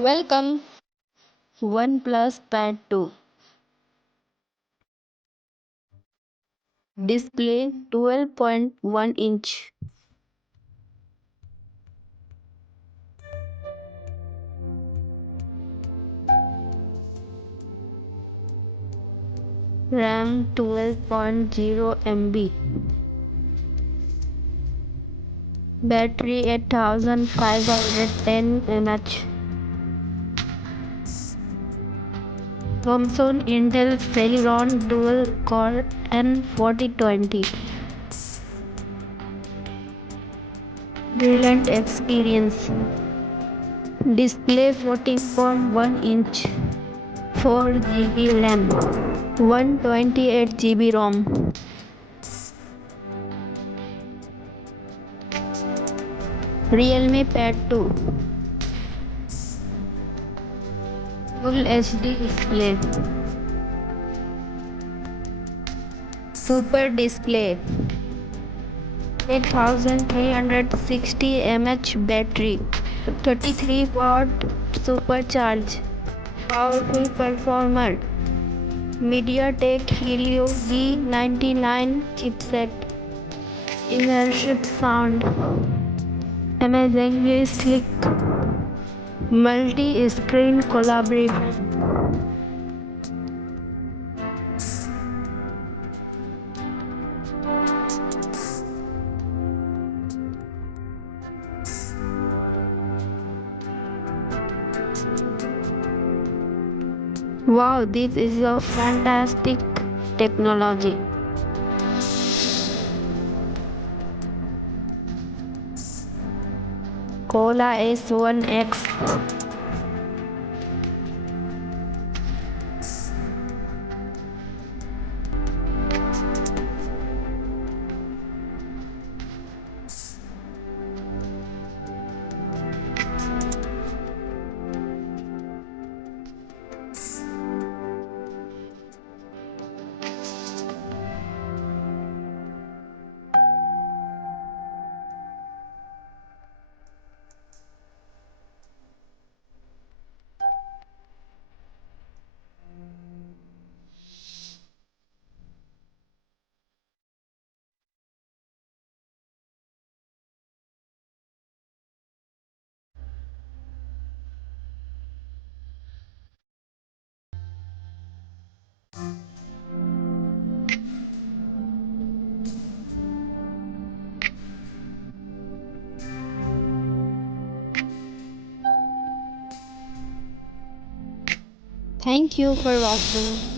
Welcome. OnePlus Pad 2. Display 12.1 inch. RAM 12.0 MB. Battery 8510 mAh. Thomson Intel Celeron Dual Core N4020. Brilliant experience. Display 14.1 inch. 4 GB RAM. 128 GB ROM. Realme Pad 2. Full HD display. Super display. 8360 mAh battery. 33-watt supercharge. Powerful performer. MediaTek Helio V99 chipset. Immersive sound. Amazingly slick. Multi-screen collaboration. Wow, this is a fantastic technology. Cola S1X. Thank you for watching.